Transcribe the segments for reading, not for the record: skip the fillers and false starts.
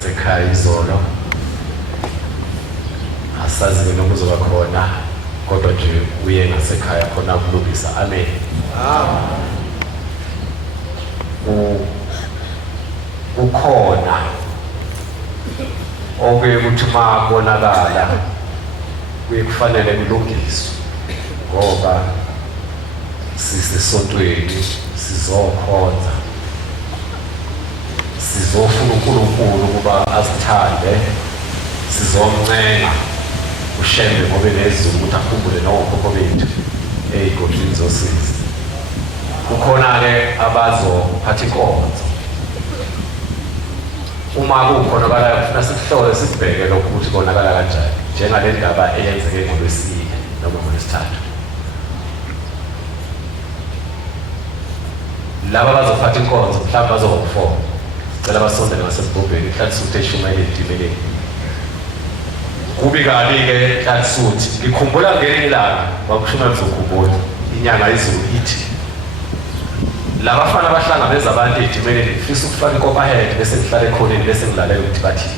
sekhaya izolo asazi noma kuzoba khona kodwa nje uye ngasekhaya khona ukulungisa amen ukhona ukuthi makubonakala kufanele kulungiswe ngoba sisesontweni sizokhonza sizofuna uNkulunkulu kuba asithande sizomncenga ushembe ngobe nezulu ukuthi akhumbule nokhokho bethu ey'godlweni zosizi kukhona-ke abazophatha inkonzo uma kukhonakalayo kufuna sikuhlole sibheke lokhu ukuthi konakala kanjani njengale ndaba eyenzeke ngoLwesine noma ngoLwesithathu laba bazophatha inkonzo mhlawumbe bazoba-4 cela basondele ngasesibhobheni Hlatsuthi eshumayela etimeleni kubi kabi-ke Hlatsuthi ngikhumbula ngelinye ilanga kwakushumayela ngizokhumbula inyanga izulu ithi labafana abahlangabeza abantu etimeleni ngifisa ukufaka inkopahead bese ngihlala ekhoneni bese ngilalela ukuthi bathi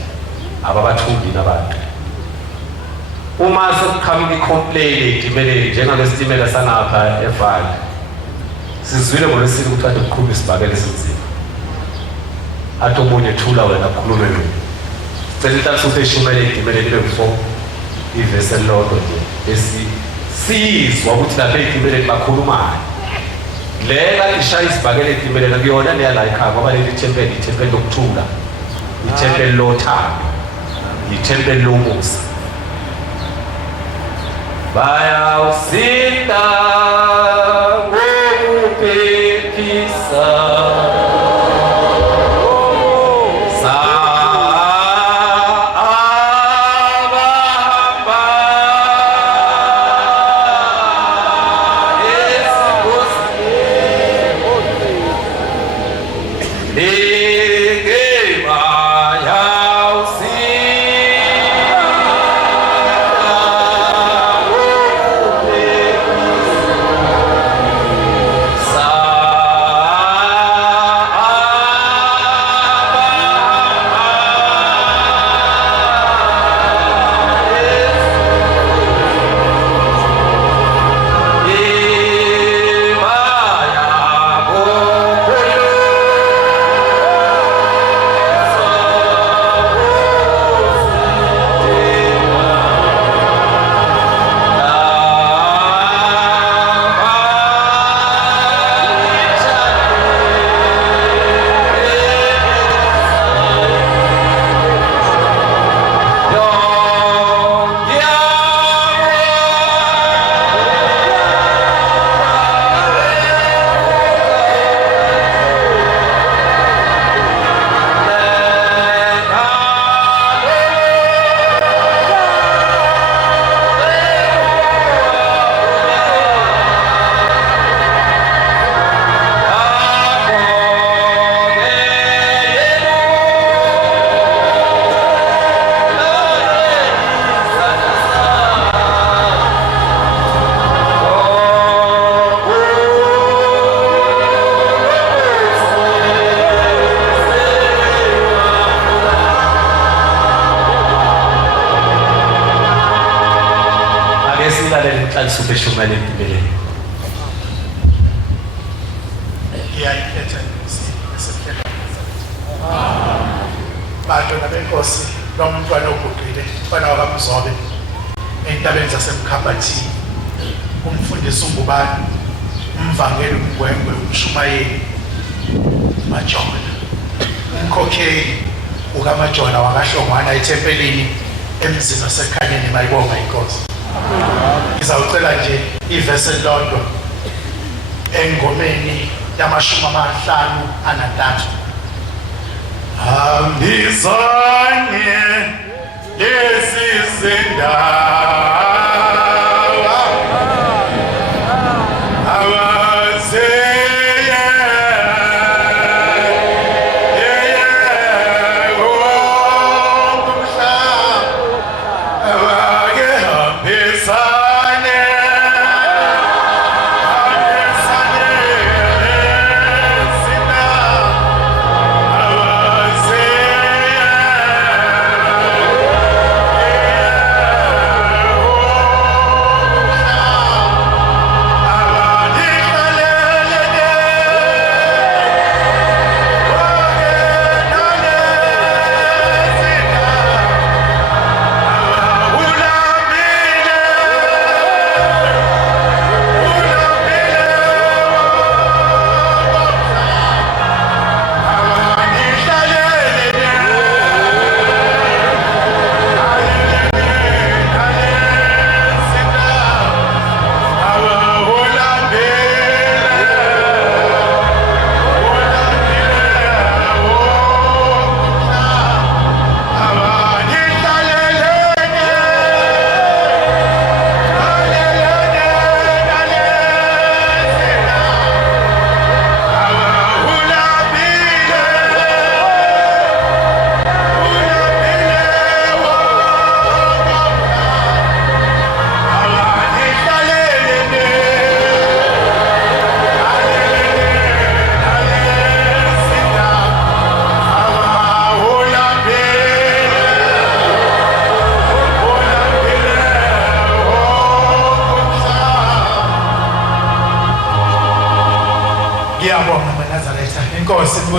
ababathungini abantu uma sekuqhamuka i-complain etimeleni njengalesitimela sanapha eVali sizwile ngoLwesine ukuthi kade kuqhuma isibhakela esinzima athi omunye thula wena khulume mina cela Hlatsuthi eshumayela etimeleni libe-4 ivesi elilodwa nje sizwa ukuthi lapha etimeleni bakhulumani lela lishaya isibhakela etimeleni kuyona neyala ekhaya ngoba leli ithempeli lokuthula ithempeli lothando ithempeli lomusa bayawusinda ngokuphephisa Hlatsuthi eshumayela etimeleni iyayikhetha esiphelele bantwana benkosi lo mntwana ogugile mfana wakaMzobe ey'ntabeni zasemkhabhathini umfundisi uNgubane umvangeli uMgwengwe umshumayeli Majona umkhokheli ukaMajona wakaHlongwane ethempelini emzini waseKhanyeni mayibonga inkosi ngizawucela nje ivesi elilodwa engomeni yama-53 ambizane lezi zindawo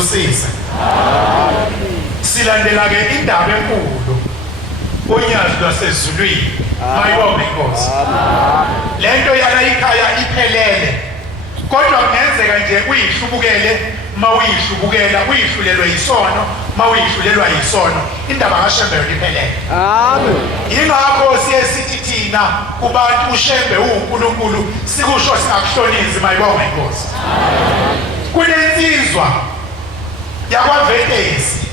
sibusise. Silandela ke indaba enkulu onyazi lwasezulwini mayibonge inkosi. Lento yala ikhaya iphelele kodwa kungenzeka nje uyihlubukele mawuyihlubukela uyihlulelwe yisono mawuyihlulelwa yisono indaba kaShembe iphelele. Amen. Ingakho siyesithi thina kubantu uShembe uNkulunkulu sikusho singakuhlonisi mayibonge inkosi. Kunensizwa yakwaVetesi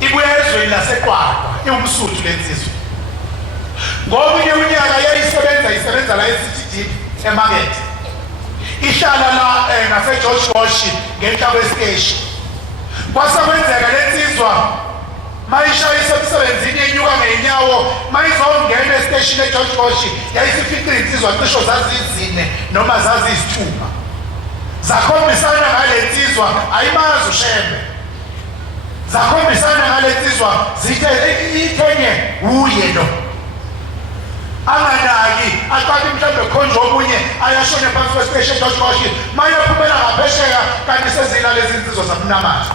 ibuyezweni laseQwaqwa iwumsuthu lensizwa. Ngomunye unyaka isebenza la eCTD eMarket. Ihlala la ngaseGeorge Bush ngenhla kwesiteshi. Kwasekwenzeka lensizwa mayishayisa emsebenzini yenyuka ngenyawo mayizongena esiteshini eGeorge Bush yayisifihle insizwa cisho zazizine noma zazisithupha. Zakhombisana ngalensizwa ayimazi uShembe. Zakhombisana ngalensizwa zithe ithenye uye lo. Anganaki aqale mhlawumbe khonje omunye ayashona phansi kwesiteshi eGeorge Bush mayephumela ngaphesheya kanti sezila lezi insizwa zabunamazi.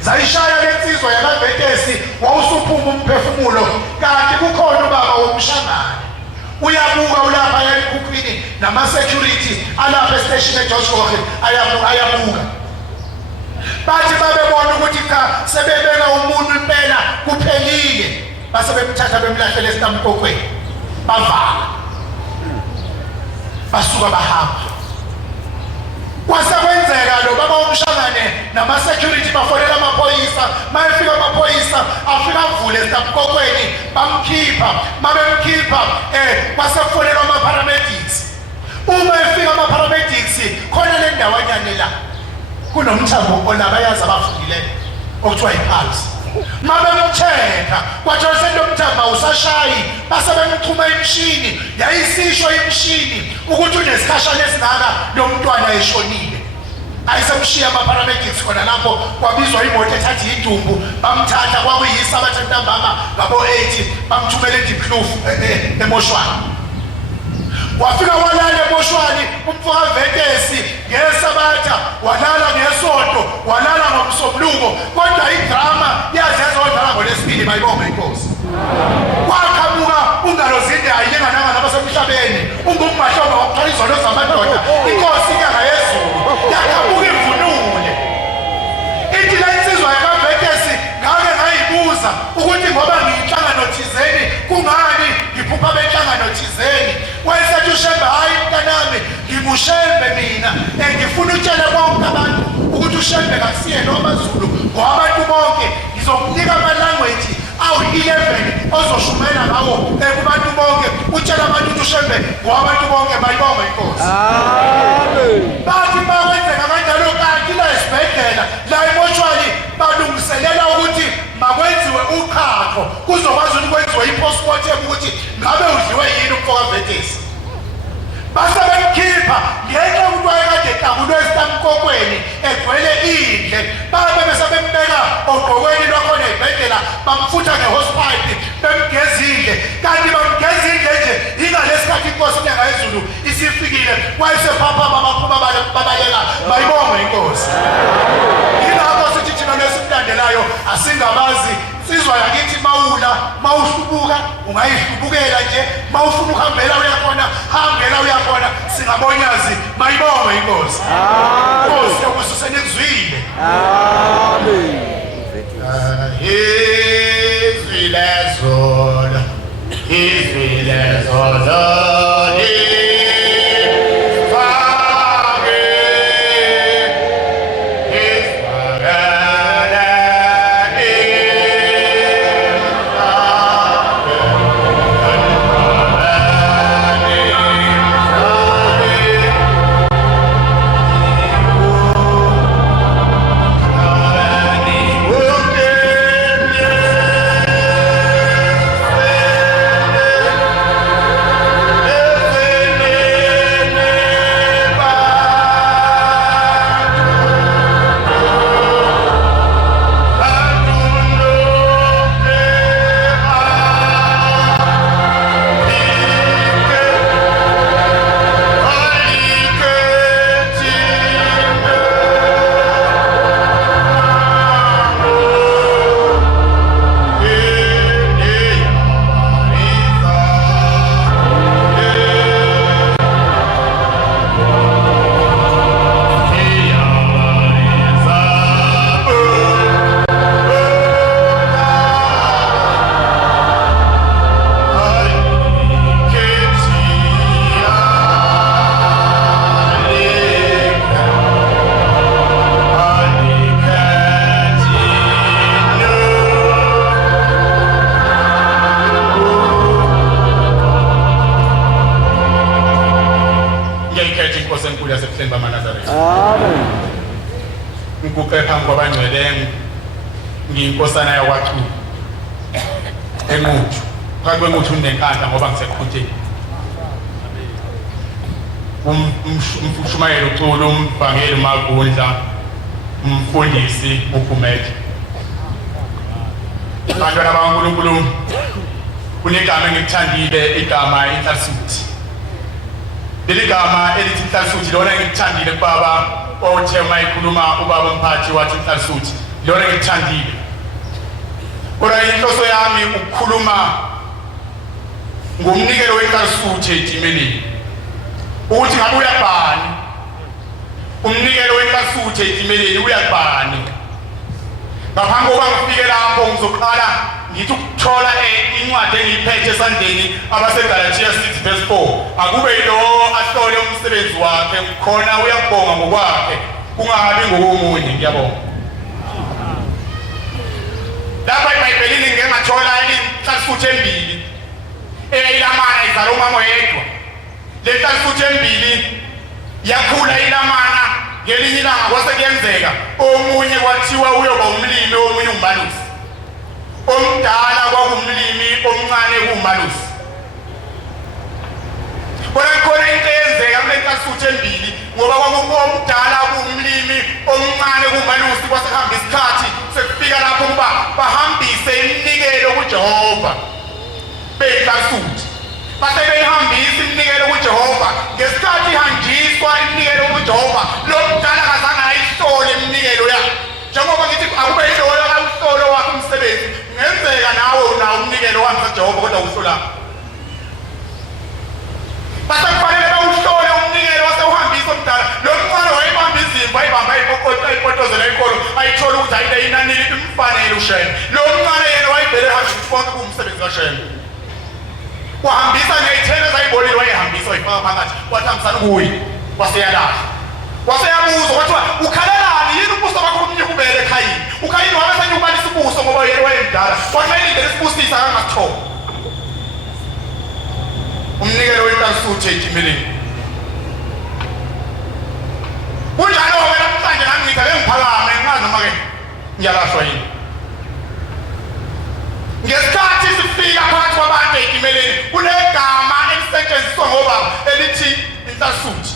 Zayishaya lensizwa yakaVetesi wawusuphuma umphefumulo kanti kukhona ubaba womshangane. Uyabuka ulapha ekhukhwini nama-security alapha esiteshini eGeorge Bush ayabuka. Bathi babebona ukuthi cha sebebeka umuntu impela kuphelile base bemthatha bemlahlela esitamkokweni bavala basuka bahamba. Kwasekwenzeka lo baba womshangane nama-security bafonela amaphoyisa mayefika amaphoyisa afika avule esitamkokweni bamkhipha mabemkhipha kwasefonelwa ama-paramedics. Uma efika ama-paramedics khona le ndawanyane la kunomthambo olabayazi abafundileyo okuthiwa ipulse. Mabemtsheka kwathiwa sentomthamba usashayi base bemxhuma imishini yayisisho imishini ukuthi unesikhashana esingaka lo mntwana eshonile. Ayisemshiya ama-paramedics khona lapho kwabizwa imoto ethatha idumbu bamthatha kwakuyisa abathi ntambama ngabo-8 bamthumela eDiepkloof emoshwari. Wafika walala emoshwari umfo kaVetesi ngeSabatha walala ngeSonto walala ngoMsombuluko kodwa idrama yazenza odlala ngoLwesibili mayibonge inkosi. Kwaqhamuka ungalozinde ayilengananga nabasemhlabeni ungumahlobo waqala izono zamadoda inkosi inyanga yezulu yaqhamuka imvunule. Ithi la insizwa yakaVetesi ngake ngayibuza ukuthi ngoba ngiyinhlangano thizeni kungani ngiphupha benhlangano thizeni. Wayesethi uShembe hayi mntanami ngimuShembe mina ngifuna utshela bonke abantu ukuthi uShembe kasiyena wamaZulu ngowabantu bonke ngizokunika ama-language awu-11 ozoshumela ngawo kubantu bonke utshela abantu ukuthi uShembe ngowabantu bonke mayibonge inkosi. Amen. Bathi bakwenzeka kanjalo kanti la esibhedlela la emoshwari balungiselela ukuthi makwenziwe uqhaqho kuzokwazi ukuthi kwenziwe i-postmortem ukuthi ngabe udliwe yini umfo kaVetesi. Base bemkhipha ngenxa yokuthi wayekade eqabulwe esitamkokweni egcwele indle babe bese bembeka ogqokweni lwakhona ebhedlela bamfutha ngehosepipe bemgezindle kanti bamgezindle nje ingalesikhathi inkosi inyanga yezulu isifikile wayesephaphama amaphuma babaleka mayibonge inkosi. Yingakho sithi thina lesimlandelayo asingabazi sizwa yakithi mawuhlubuka ungayihlubukela nje mawufuna ukuhambela uyakhona hambela uyakhona singabonyazi mayibonge inkosi. Inkosi yokususa nekuzwile. Amen. Izwile zolo ukukepha ngwabangcwele ngiyinkosana yakwaChulu eNquthu phakathi kweNquthu neNkandla ngoba ngiseqhutsheni umshumayeli uChulu umvangeli Magundla umfundisi uGumede bantwana bakaNkulunkulu kunegama engilithandile igama inhlansuthi leli gama elithi inhlansuthi lona engilithandile baba othe mayikhuluma ubaba umphathi wathi inhlansuthi lona engilithandile kodwa inhloso yami ukukhuluma ngomnikelo wenhlansuthi etimeleni ukuthi ngabe uyabhani umnikelo wenhlansuthi etimeleni uyabhani ngaphambi kokuba ngifike lapho ngizoqala ngithi ukuthola incwadi engiyiphethe esandleni abaseGalatia 6:4 akube yilo ahlole umsebenzi wakhe khona uyabonga ngokwakhe kungabi ngokomunye ngiyabonga lapha eBhayibhelini ngeke ngathola inhlansuthi embili eyilamana izala umama yedwa le nhlansuthi embili yakhula ilamana ngelinye ilanga kwase kuyenzeka omunye kwathiwa uyoba umlimi omunye umbalusi omdala kwakumlimi omncane kumalusi khona into eyenzeka kule nhlansuthi embili ngoba omdala kumlimi omncane kumalusi kwasehamba isikhathi sekufika lapho ukuba bahambise iminikelo kuJehova benhlansuthi base beyihambisa iminikelo kuJehova ngesikhathi ihanjiswa iminikelo kuJehova lo mdala kazange ayihlole iminikelo yakhe njengoba ngithi akube yilona awuhlolo wakhe umsebenzi ngenzeka nawe unawo umnikelo wami kaJehova kodwa uhlola base kufanele bawuhlole umnikelo wase uhambisa omdala lo mncane wayibamba izimba ayibamba ayipotozela inkolo ayithola ukuthi ayile inani imfanele uShembe lo mncane yena wayibhele hanje konke kumsebenzi kaShembe wahambisa ngeyithele zayibolile wayihambisa wayifaka phakathi wathambisana kuyi waseyalahla waseyabuza wathi ukhalalani yini ubuso bakho kumnye kubele ekhayini ukhayini wabe senyubalisa ubuso ngoba yena wayemdala wayelindele isibusisa kangasithoba umnikelo wenhlansuthi etimeleni kunjalo wena namhlanje nami ngithe ngiphakame ngazi noma ke ngiyalahlwa yini ngesikhathi sifika phakathi kwabantu etimeleni kunegama elisetshenziswa ngobaba elithi inhlansuthi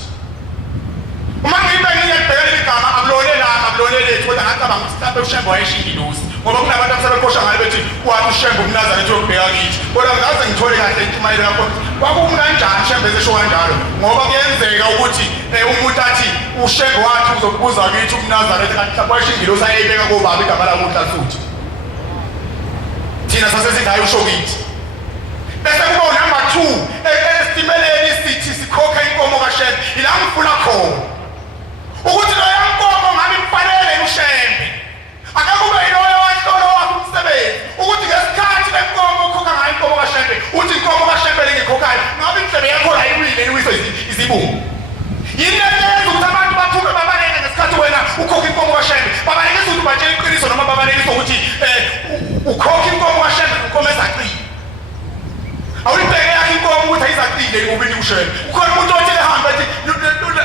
uma ngibe ngiyebhekela igama akulone lami akulone lethu kodwa ngacabanga ukuthi mhlawumbe uShembe wayeshingilusi ngoba kunabantu abasebekosha ngale bethi wathi uShembe umNazaretha uyobheka kithi kodwa ngaze ngithole kahle intshumayelo yakho kwakunganjani uShembe esho kanjalo ngoba kuyenzeka ukuthi umuntu athi uShembe wathi uzokubuza kithi umNazaretha kanti mhlawumbe wayeshingilusi ayebeka kobaba igama lakho inhlansuthi thina sasesithi hayi usho kithi bese kuba number 2 esitimeleni sithi sikhokha inkomo kaShembe ila ngifuna khona ukuthi lo yankomo ngabe kufanele uShembe akakube yiloyo wahlolo wakhe umsebenzi ukuthi ngesikhathi lenkomo ukhokha ngayo inkomo kaShembe uthi inkomo kaShembe lengikhokhayo ngabe indlebe yakho ayiwile iwiso izibungu yini leyo ukuthi abantu baphume babaleke ngesikhathi wena ukhokha inkomo kaShembe babaleke ukuthi batshela iqiniso noma babaleke ukuthi ukhokha inkomo kaShembe inkomo ezaqile awulibheke yakhe inkomo ukuthi ayizaqile ubini uShembe ukhona umuntu othi ehamba ethi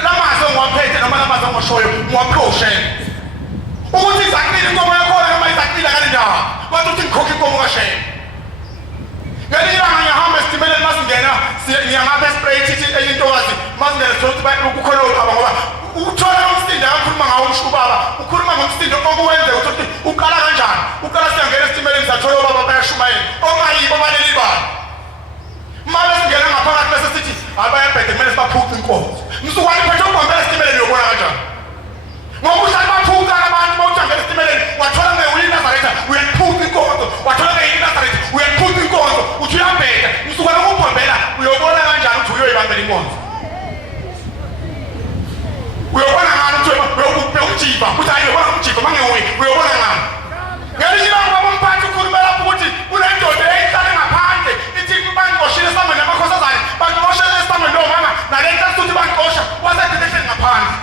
lamazo ngiwaphethe noma lamazo ngiwashoyo ngiwaphiwe uShembe ukuthi izaqile inkomo yakho noma izaqile ngale ndawo bathi uthi ngikhokha inkomo kaShembe ngelinye ilanga ngiyahamba esitimeleni masingena ngiyangapha espray thithi eyintokazi masingena sokuthi ukukhona uqaba ngoba ukuthola umsindo akakhuluma ngawo umshubaba ukhuluma ngomsindo okuwenze ukuthi uqala kanjani uqala siyangena esitimeleni sathola ubaba bayashumayela ongayibo baleli bani manje singena ngaphakathi bese sithi abayebhede kumele sibaphuce inkonzo msukwane phethe ugombela esitimeleni yobona kanjani ngoba uhlala baphuca abantu bawujangela esitimeleni wathola ngewuyiNazaretha uyaphuca inkonzo wathola ngeyinazaretha uyaphuca inkonzo uthi uyabheda msukwane ukugombela uyobona kanjani ukuthi uyoyibambela inkonzo uyobona ngani ukuthi ujiva ukuthi hayi uyobona ujiva mangewe uyobona ngani ngelinye ilanga babomphathi ukhuluma lapho ukuthi kunendoda eyihlale ngaphandle ithi bangiqoshile esangweni namakhosazane bangiqoshele esangweni nomama nale nhlansuthi bangiqosha wasethi ngaphandle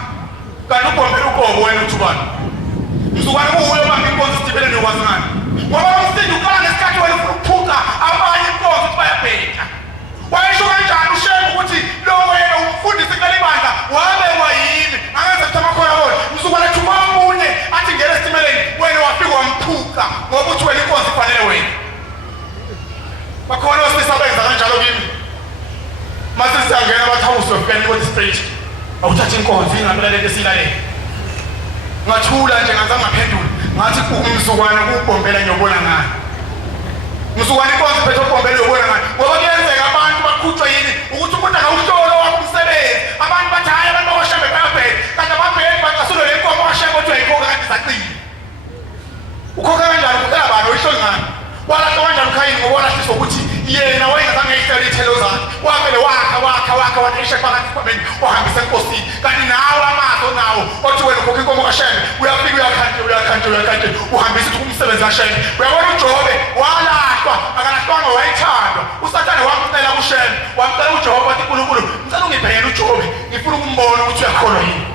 kanti ugombela ugobo wena uthi inkonzo ifanele wena bakhona osisa benza kanjalo kimi mase siyangena bathawuso befika ukuthi straight awuthatha inkonzo ingamela lento esilalele ngathula nje ngazange ngaphendula ngathi umzukwana kubombela ngiyobona ngani umzukwana inkonzo phethe ubombela uyobona ngani ngoba kuyenzeka abantu baqhutshwa yini ukuthi umuntu akawuhlolo wakho umsebenzi abantu bathi hayi abantu bakwashambe bayabheka kanti ababheki baqasule le nkomo kwashambe ukuthi uyayikhokha kanti saqina ukhokha kanjani kuphela abantu oyihloli ngani walahla kanjani ukhayini ngoba walahliswa ukuthi yena wayengazange eyihlela iy'thelo zakhe wavele wakha wathesha phakathi kwabeni wahambisa enkosini kanti nawo amazo nawo othi wena ukhokha inkomo kashembe uyafika uyakhanje uhambisa ukuthi umsebenzi kashembe uyabona uJobe walahlwa akalahlwanga wayithandwa usathane wamcela kushembe wamcela uJobe wathi uNkulunkulu ngicela ungibhekele uJobe ngifuna ukumbona ukuthi uyakholwa yini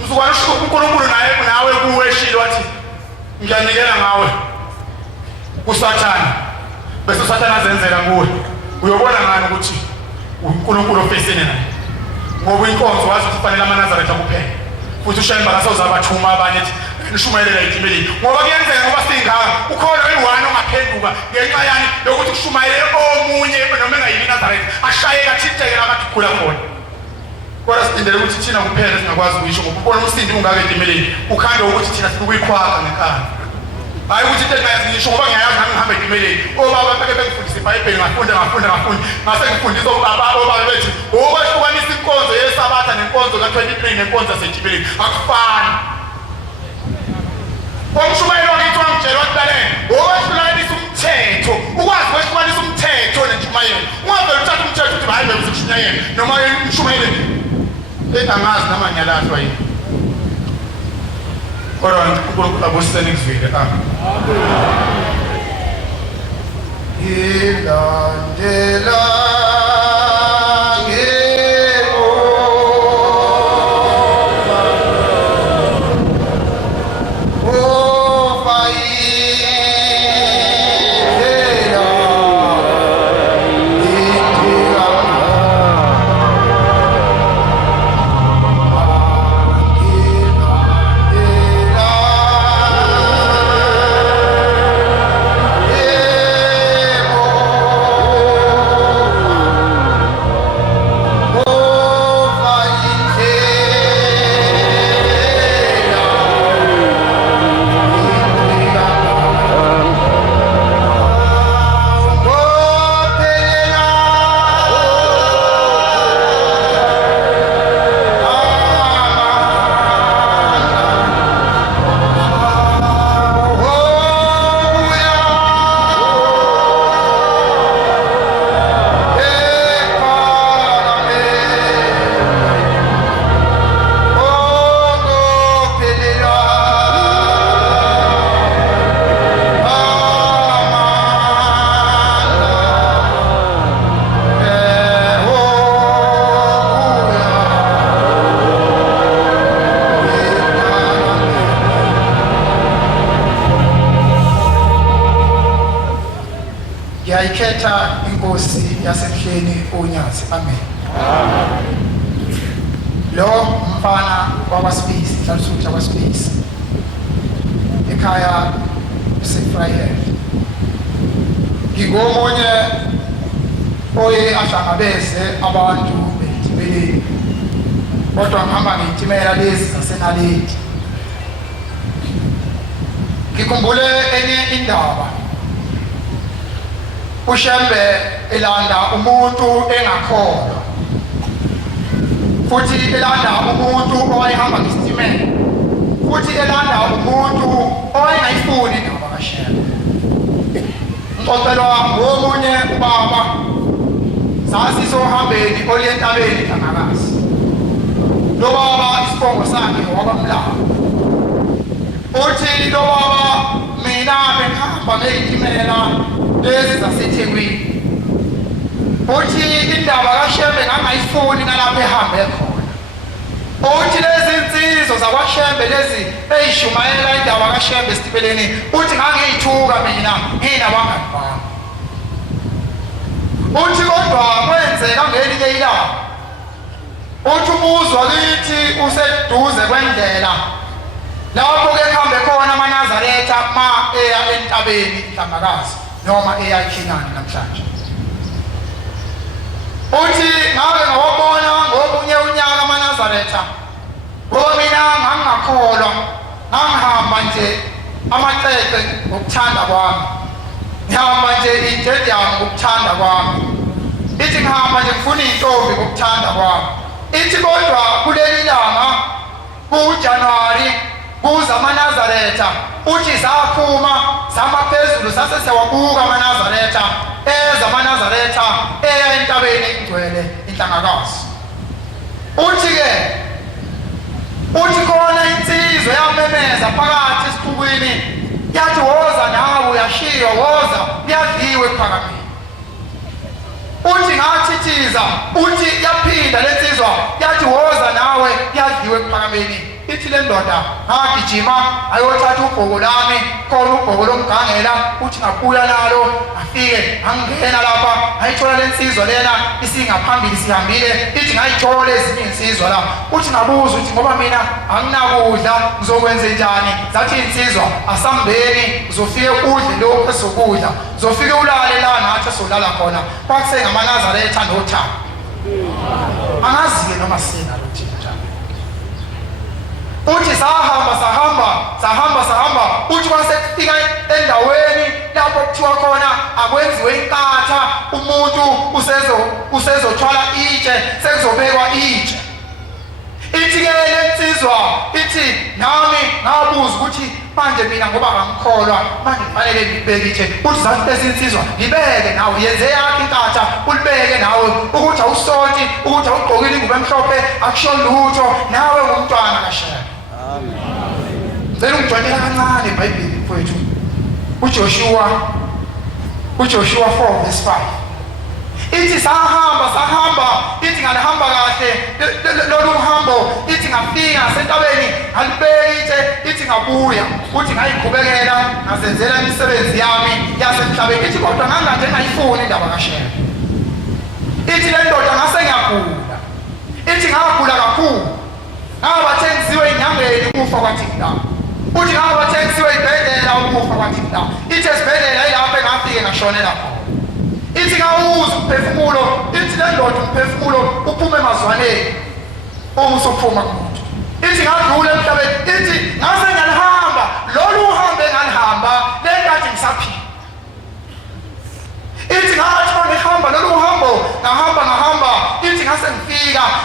mzukwane usho uNkulunkulu nawe kuwe eshilo wathi ngiyanikela ngawe usathane bese usathane azenzela kuwe uyobona ngani ukuthi uNkulunkulu ofesene naye ngoba inkonzo wazi ukuthi kufanele amaNazaretha kuphela futhi ushemba akasozabathuma abanye ethi nishumayele etimeleni ngoba kuyenzeka ngoba singaka ukhona oyi-1 ongaphenduka ngenxa yani yokuthi kushumayele omunye noma engayini iNazaretha ashayeka athinteke abantu kugula khona kodwa sidindele ukuthi thina kuphela singakwazi ukuyisho ngoba ubona umsindi ungaka etimeleni ukhanda ukuthi thina sikuyikhwaga ngekhanda hayi ukuthi into engayazi ngisho ngoba ngiyayazi nami ngihamba etimeleni obaba beke bengifundisa iBhayibheli ngafunda ngase ngifundisa obaba bethi okwehlukanisa inkonzo yeSabatha nenkonzo ka-23 nenkonzo yasetimeleni akufani omshumayeli wakithi wangitshela wathi lalena okwehlukanisa umthetho ukwazi kwehlukanisa umthetho nentshumayelo ungavele uthathe umthetho uthi hayi bekushunyayela noma umshumayeli angazi namanyalahlwa yini kodwa uNkulunkulu abusisene kuzwile ilandela ngiyayikhetha inkosi yasemhleni uNyazi amen lo mfana wakwaSpisi hlalutha kwaSpisi ekhaya uSefrayeli ngingomunye oye ahlangabeze abantu betimeleni kodwa ngihamba ngeyitimela lezi zaseNaledi ngikhumbule enye indaba uShembe elanda umuntu engakholwa futhi elanda umuntu owayehamba ngesitimela futhi elanda umuntu owayengayifuni indaba kaShembe ngixoxelwa ngomunye ubaba sasisohambeni oliyentabeni Hlangakazi lo baba isibongo sakhe wabamlaba uthi lo baba mina bengihamba ngeyitimela lezi zaseThekwini uthi indaba kaShembe ngangayifuni nalapho ehambe khona uthi lezi insizwa zakwaShembe lezi eyishumayela indaba kaShembe esitimeleni uthi ngangiyithuka mina nginabangani bami uthi kodwa kwenzeka ngelinye ilanga uthi umuzwa lithi useduze kwendlela lapho ke kuhambe khona amaNazaretha ma eya entabeni iNhlamakazi noma eya eKhinani namhlanje. Uthi ngabe ngawabona ngobunye unyaka amaNazaretha ngoba mina ngangakholwa ngangihamba nje amacece ngokuthanda kwami, ngihamba nje iJedium ngokuthanda kwami, ithi ngihamba nje ngifuna intombi ngokuthanda kwami. Ithi kodwa kuleli langa kuJanuwari kuza amaNazaretha uthi zaphuma zamaphezulu sase siyawabuka amaNazaretha eza amaNazaretha eya entabeni engcwele iNhlangakazi. Uthi khona insizwa yamemeza phakathi esixukwini yathi woza nawe uyashiywa woza uyadliwa ephakameni. Uthi ngathithiza uthi yaphinda lensizwa yathi woza nawe uyadliwa ephakameni. Ithi le ndoda ngagijima ayothatha ubhoko lami khona ubhoko lomgangela uthi ngabuya nalo afike angena lapha ayithola lensizwa lena isingaphambili sihambile. Ithi ngayithola ezinye insizwa la uthi ngabuza uthi ngoba mina anginakudla ngizokwenza njani. Zathi insizwa asambeni uzofike udle lokho esokudla uzofike ulale la nathi esolala khona kwakusengamanazaretha nothando angaziye noma sina lo thina njalo. Uthi sahamba uthi kwasekufika endaweni lapho kuthiwa khona akwenziwe inkatha umuntu usezothwala itshe sekuzobekwa itshe. Ithi ke lensizwa ithi nami ngabuza ukuthi manje mina ngoba ngangikholwa manje kufanele ngibeke itshe. Uthi zathi lesinsizwa ngibeke nawe yenze yakhe inkatha ulibeke nawe ukuthi awusonti ukuthi awugqokile ingubo emhlophe akusho lutho nawe ngumntwana kaShembe. Then ungijwayela kancane eBhayibheli mfowethu uJoshua 4 verse 5. Ithi sahamba ithi ngalihamba kahle lolu hambo ithi ngafika sentabeni ngalibeka itshe ithi ngabuya uthi ngayiqhubekela ngazenzela imisebenzi yami yasemhlabeni. Ithi kodwa nganganje ngayifuni indaba kaShembe. Ithi le ndoda ngase ngiyagula. Ithi ngagula kakhulu ngabathengiwe inyangeni ukufa kwathina. Uthi ngabathengiwe ibhedlela ukufa kwathina. Ithi esibhedlela yilapho engafike ngashonela khona. Ithi ngawuza umphefumulo. Ithi le ndoda umphefumulo uphume emazwaneni omusophuma kumuntu. Ithi ngadlula emhlabeni. Ithi ngase ngihamba lolu uhambe ngalihamba lenkathi ngisaphila. Ithi ngathi ngihamba lolu uhambo ngahamba ithi ngase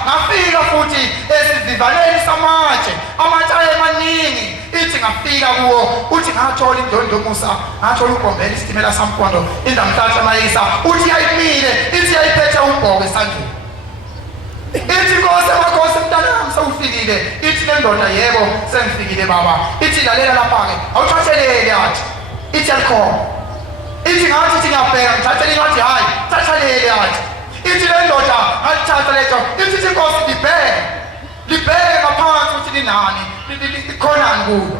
ngafika futhi esivivaneni samatshe amatshe emaningi. Ithi ngafika kuwo uthi ngathola indondomusa ngathola ugombela isitimela sampondo indamhlatha mayisa uthi yayimile ithi yayiphethe ubhoko esandleni. Ithi Nkosi mntanami sewufikile. Ithi le ndoda yebo sengifikile baba. Ithi lalela lapha ke awuthathelele yathi. Ithi alikhona. Ithi ngathi ithi ngiyabheka ngithathele ngathi hayi thathalele yathi. Ithi le ndoda ngalithatha leto. Ithi Nkosi libheke ngaphansi ukuthi linani likhonani kulo.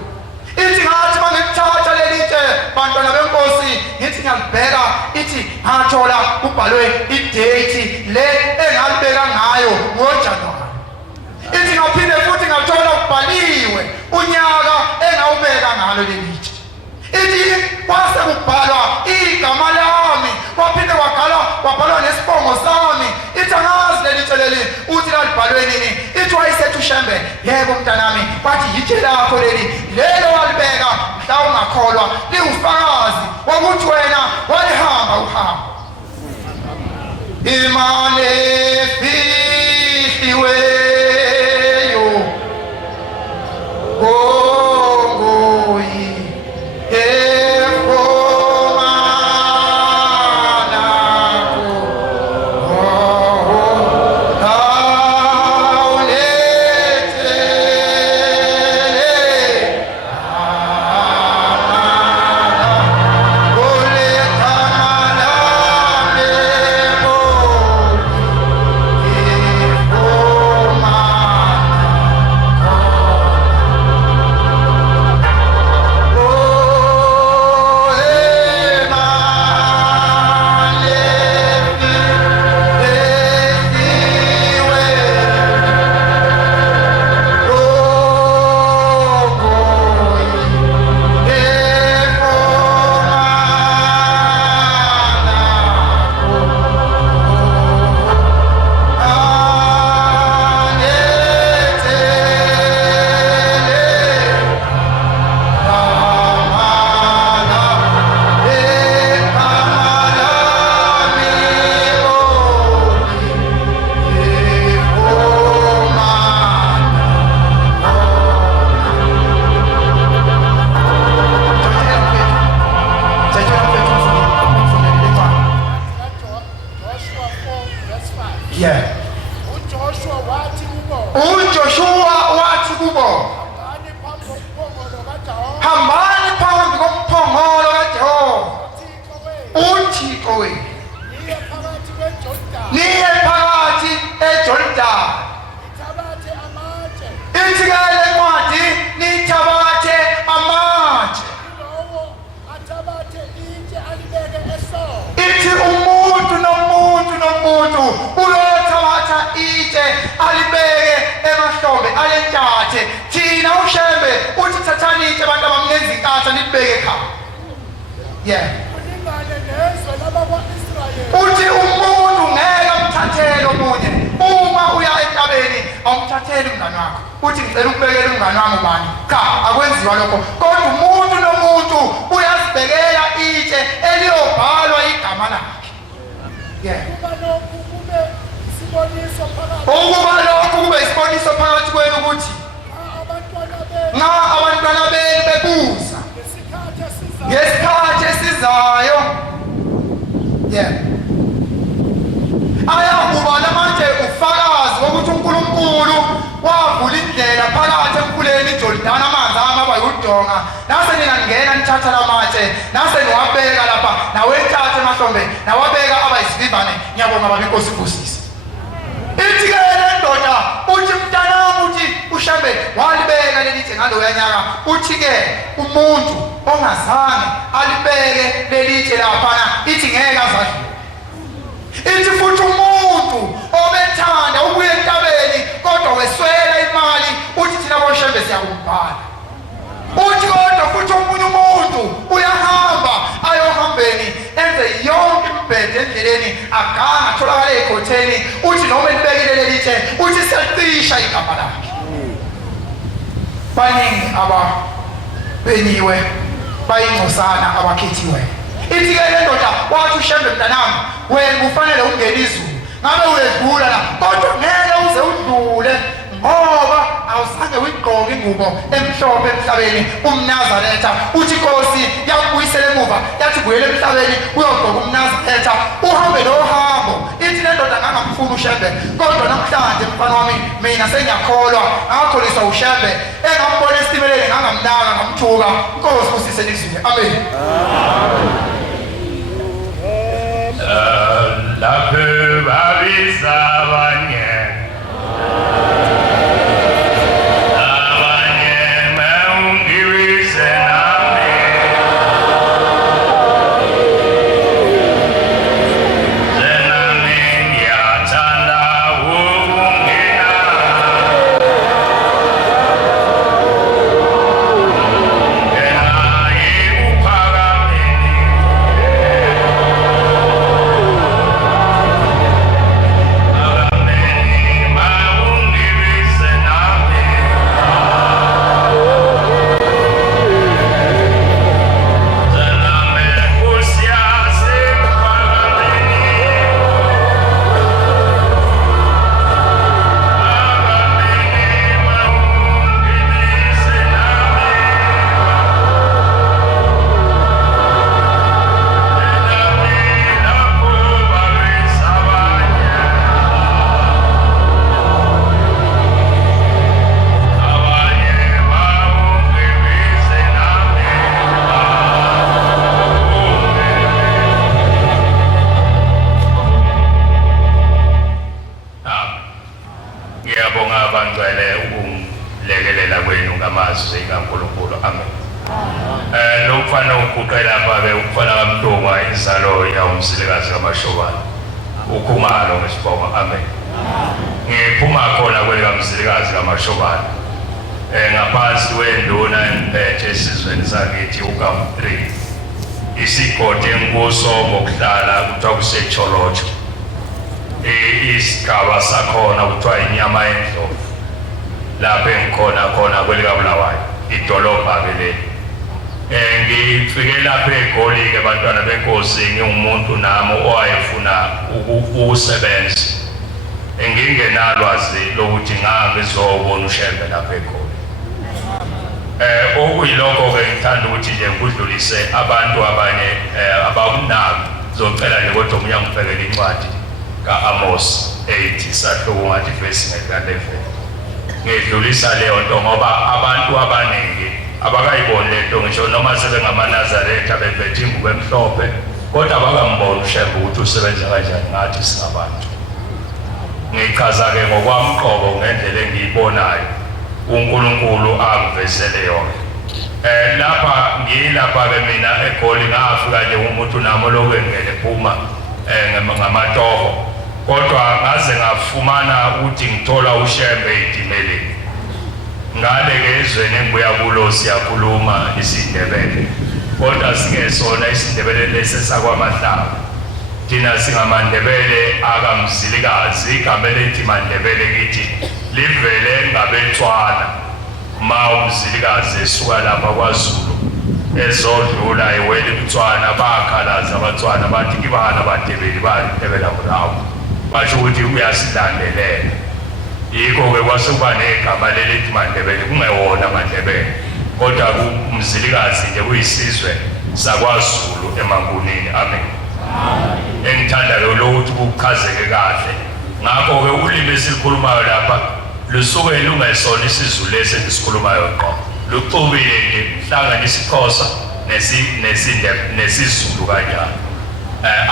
Ithi ngathi mangithatha lelitshe bantwana benkosi ngithi ngiyalibheka. Ithi ngathola kubhalwe idate le engalibeka ngayo ngoJanuwari. Ithi ngaphinde futhi ngathola kubhaliwe unyaka engawubeka ngalo lelitshe. Ithi kwase kubhalwa igama lami kwaphinde kwabhalwa nesibongo sami. Ithi angazi lelitshe leli uthi lalibhalwe nini. Ithi wayesethu Shembe yebo mntanami kwathi yitshe lakho leli lelo walibeka mhla ungakholwa liwufakazi wokuthi wena walihamba uhambo. Imane fihliweyo uThixo wethu niye phakathi eJordani ithi ke le ncwadi nithabathe amatshe ithi umuntu nomuntu uyothatha itshe alibeke emahlombe alentathe thina uShembe uthi thathani itshe abantu abamngenza inkatha nibeke ekhaya uthi umuntu ngeke amthathele omunye uma uya entabeni awumthatheli umngane wakho uthi ngicela ukubekela umngane wami ubani cha akwenziwa lokho kodwa umuntu nomuntu uyazibekela itshe eliyobhalwa igama lakhe ukuba lokhu kube isiboniso phakathi kwenu ukuthi nxa abantwana benu bebuza ngesikhathi esizayo ayakuba namanje ufakazi wokuthi uNkulunkulu wavula indlela phakathi emfuleni iJordani amanzi amaba yudonga nase nina ngena nithatha lamatshe nase niwabeka lapha nawethatha emahlombe nawabeka abayisivivane ngiyabonga baba inkosi inkosisi ithi ke le ndoda uthi mntanami uthi uShembe walibeka lelitshe ngaloya nyaka uthi ke umuntu ongazange alibeke lelitshe laphana ithi ngeke azadlule ithi futhi umuntu obethanda ukuya entabeni kodwa weswela imali uthi thina boShembe siyakubhala uthi kodwa futhi omunye umuntu uyahamba ayohambeni enze yonke imibhede endleleni aganga atholakala ekhotheni uthi noma elibekile lelitshe uthi siyacisha igama lakhe baningi ababeniwe bayingcosana abakhethiwe ithi ke le ndoda wathi uShembe mntanami wena kufanele ungene izulu ngabe uyedlula la kodwa ngeke uze udlule ngoba awusange uyigqoke ingubo emhlophe emhlabeni umNazaretha uthi Nkosi yakubuyisela emuva yathi kuyele emhlabeni uyogqoka umNazaretha uhambe lo hambo ithi le ndoda ngangamfuna uShembe kodwa namhlanje mfana wami mina sengiyakholwa ngakholiswa uShembe engambona esitimeleni ngangamnaka ngamthuka Nkosi kusise nizwe amen lapho babisa abanye mawungiwise nami zenami ngiyathanda ukungena inzalo yawumsilikazi kaMashobane ukhumalo ngesibongo amen ngiphuma khona kwelikamsilikazi kaMashobane ngaphansi wenduna emphethe esizweni sakithi uKamu 3 isigodi enkuso ngokuhlala kuthiwa kuseCholotsho isigaba sakhona kuthiwa inyama endlovu lapho engikhona kwelikabulawayo idolobha beleli ngifike lapha eGoli-ke bantwana benkosi ngingumuntu nami owayefuna ukusebenza engingenalwazi lokuthi ngizobona uShembe lapha eGoli okuyilokho-ke ngithanda ukuthi nje ngikudlulise abantu abanye abakunaki zocela nje kodwa omunye angifekele incwadi ka-Amos 8 sahluko ngathi verse 11 ngidlulisa leyo nto ngoba abantu abaningi abakayiboni lento ngisho noma sebengamanazaretha bephethe ingubo emhlophe kodwa bakambona uShembe ukuthi usebenza kanjani ngathi singabantu. Ngichaza-ke ngokwami qobo ngendlela engiyibonayo uNkulunkulu angivezele yona. Lapha ngilapha-ke mina eGoli ngafika nje umuntu nami olokhu engene phuma ngamatoho, kodwa ngaze ngafumana ukuthi ngithola uShembe ey'timeleni. Ngale-ke ezweni engibuya kulo siyakhuluma isiNdebele, kodwa singesona isiNdebele lesi sakwaMahlangu. Thina singamaNdebele akamzilikazi, igama elithi maNdebele kithi livele ngabeTswana. Ma umzilikazi esuka lapha kwaZulu ezodlula ewela eButswana bakhalaza abaTswana bathi kibana abaNdebele bayadebela murawo, basho ukuthi uyasilandelela. Yikho-ke kwasekuba negama lelithi maNdebele, kungewona maNdebele, kodwa umzilikazi nje kuyisizwe sakwaZulu emankunini. Amen. Engithanda-ke lokuthi kuchazeke kahle. Ngakho-ke ulimi esilikhulumayo lapha lusuke lungesona isiZulu lesi engisikhulumayo ngqo, luxubile nje, hlanganisa isiXhosa nesiZulu kanjalo.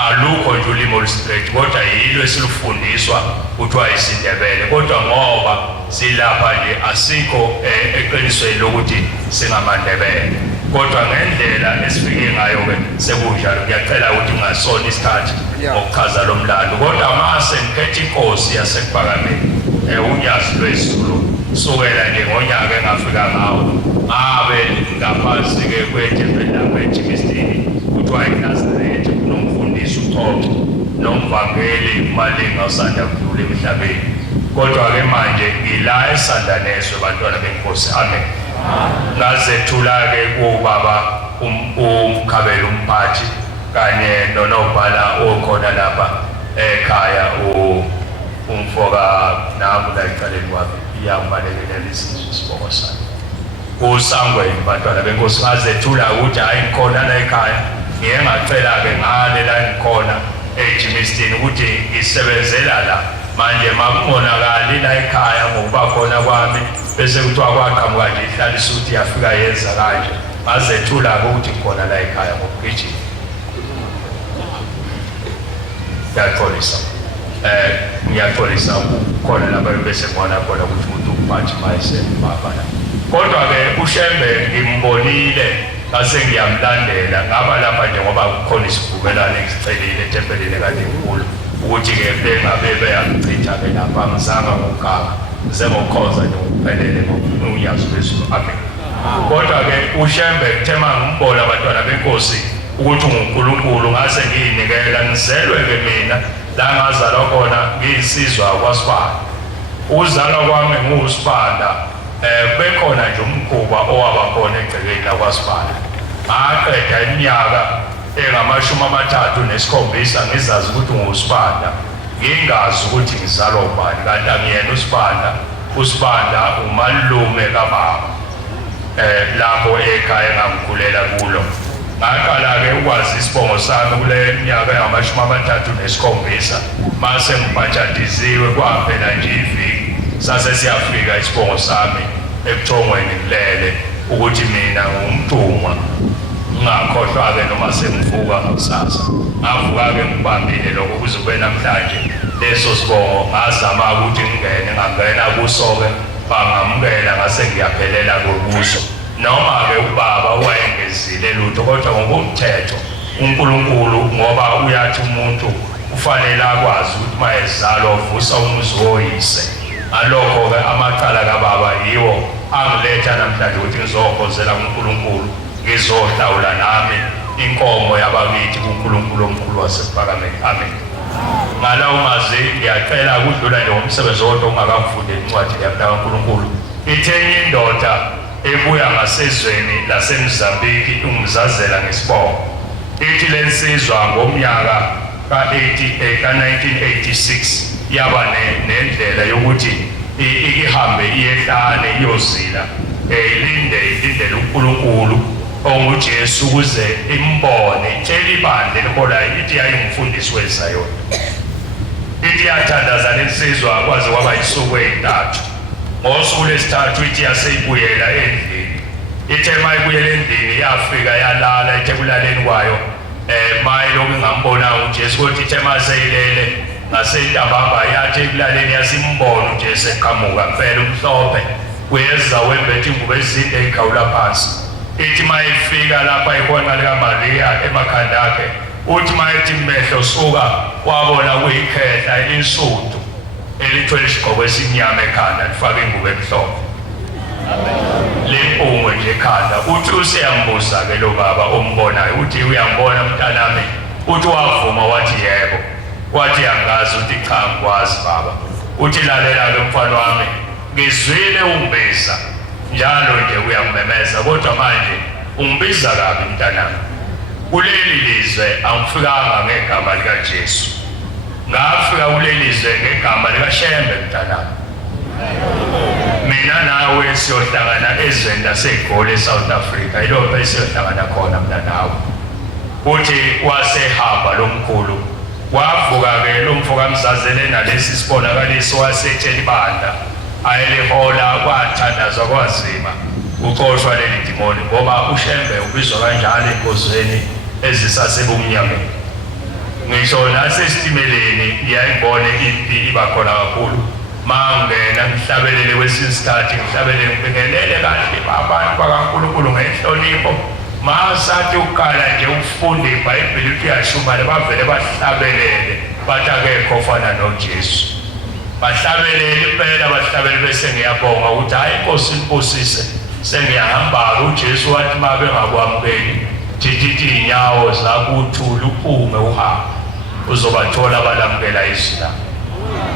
Alukho nje ulimi olustraight, kodwa yilo esilufundiswa kuthiwa isiNdebele, kodwa ngoba silapha nje asikho eqinisweni lokuthi singamaNdebele, kodwa ngendlela esifike ngayo-ke sekunjalo. Ngiyacela ukuthi ngasona isikhathi ngokuchaza lo mlando, kodwa mase ngikhetha inkosi yaseKuphakameni unyazi lwesiZulu sukela nje ngonyaka engafika ngawo ngabe ngaphansi-ke kwethempeli lapho eJimistini kuthiwa iNazaretha nomfundisi uThomo nomvangeli uMalinga osanda kudlula emhlabeni, kodwa-ke manje ngila esandaneswe bantwana benkosi. Amen. Ngazethula-ke kubaba uMkhabela umphathi kanye nonobhala okhona lapha ekhaya umfoka nami la ecaleni kwami iyangibalekelela isibongo sami uSangweni bantwana benkosi. Ngazethula ukuthi hayi ngikhona la ekhaya, ngiye ngacela-ke ngale la ngikhona eJimistini ukuthi ngisebenzela la manje makungonakali la ekhaya ngokuba khona kwami bese kuthiwa kwaqhamuka nje ihlalisa ukuthi yafika yenza kanje. Ngazethula-ke ukuthi ngikhona la ekhaya ngokugijima. Ngiyaxolisa. Ngiyaxolisa khona lapha bese ngibona khona ukuthi umphathi mayesebaba. Kodwa-ke uShembe ngimbonile ngase ngiyamlandela ngaba lapha nje ngoba kukhona isivumelwano engisicelile etempelini kaNkulunkulu ukuthi-ke bengabe beyangichitha-ke lapha ngizanga ngokuganga ngize ngokukhonza nje ngokuphelele unyazo lwezulu. Amen. Kodwa-ke uShembe kuthema ngimbona abantwana benkosi ukuthi uNkulunkulu ngase ngiyinikela ngizelwe-ke mina la ngazalwa khona ngiyisizwa kwaSibanda. Ukuzalwa kwami nguSibanda bekhona nje umkhuba owaba khona egcekeni lakwaSibanda. Ngaqeda iminyaka engama-37 ngizazi ukuthi nguSibanda, ngingazi ukuthi ngizalwa ubani, kanti angiyena uSibanda umalume kababa lapho ekhaya engangikhulela kulo. Ngaqala-ke ukwazi isibongo sami kule minyaka engama-37 mase ngibhatshadiziwe kwaphela nje iviki sase siyafika isibongo sami ebuthongweni ngilele ukuthi mina ngumthungwa. Ngakhohlwa-ke noma sengivuka ngakusasa ngavuka-ke ngibambile lokho kuze kube namhlanje leso sibongo ngazama ukuthi ngingena kuso-ke bangamukela ngase ngiyaphelela kuso. Noma-ke ubaba wayengezile lutho, kodwa ngokomthetho uNkulunkulu ngoba uyathi umuntu ufanele akwazi ukuthi uma ezalwa uvusa umuzi woyise. Ngalokho-ke amacala kababa yiwo angiletha namhlanje ukuthi ngizokhozela kuNkulunkulu ngizohlawula nami inkomo yabakithi kuNkulunkulu omkhulu waseKuphakameni. Amen. Ngalawo mazwi ngiyacela ukudlula nje ngomsebenzi wonke ongakafundeli incwadi kaNkulunkulu. Ithenye indoda ebuya ngasezweni laseMozambique umzazela ngesibongo. Ithi lensizwa ngomnyaka ka-1986 yaba nendlela yokuthi ihambe iyehlane iyozila ilindele uNkulunkulu onguJesu ukuze imbone. Itshela ibandla eliholayo ithi yayingumfundisi weZayoni. Ithi yathandaza lensizwa kwaze kwaba yisuku ey'ntathu. Ngosuku lwesithathu ithi yaseyibuyela endlini. Ithe mayibuyela endlini yafika yalala ekulaleni kwayo mayelo ngingambona uJesu ukuthi themaseyilele ngasentambamba yathi ekulaleni yasimbona uJesu eqhamuka phela umhlophe weza wembethe ingubo ezinde ekhawula phansi ithi mayifika lapha ibona lika Maria emakhanda akhe uthi mayethi mehlo suka wabona kuyikhehla elinsudu elithwele isigqoko esimnyama ekhanda lifake ingubo emhlophe lempungo nje ekhanda uthi useyambuza ke lo baba ombonayo uthi uyambona mntanami uthi wavuma wathi yebo wathi angazi uthi cha ngikwazi baba uthi lalela ke mfana wami ngizwile ungibiza njalo nje uyangimemeza kodwa manje ungibiza kabi mntanami kuleli lizwe angifikanga ngegama lika Jesu ngafika kuleli lizwe ngegama lika Shembe mntanami mina nawe siyohlangana ezweni laseGoli eSouth Africa ilapho esiyohlangana khona mina nawe uthi wasehamba lomkhulu wavuka ke lo mfoka mzazele nalesi sibonakaliso wasetshela ibandla ayelihola kwathandazwa kwazima uxoshwa leli dimoni ngoba uShembe ubizwa kanjalo enkozweni ezisasebumnyameni ngisho nasesitimeleni ngiyayibona impi iba khona kakhulu mangena ngihlabelele kwesinsikhathi ngihlabelele ngibingelele kahle abantu bakaNkulunkulu ngenhlonipho masathi ukala nje ufunde iBhayibheli uthi yashumana bavele bahlabelele bathi akekho ofana noJesu bahlabelele impela bahlabelele bese ngiyabonga ukuthi hayi inkosi inkosi sengiyahamba uJesu wathi mabe ngakwamukeli thithi inyawo zakuthula uphume uhambe uzobathola abalamukela izwi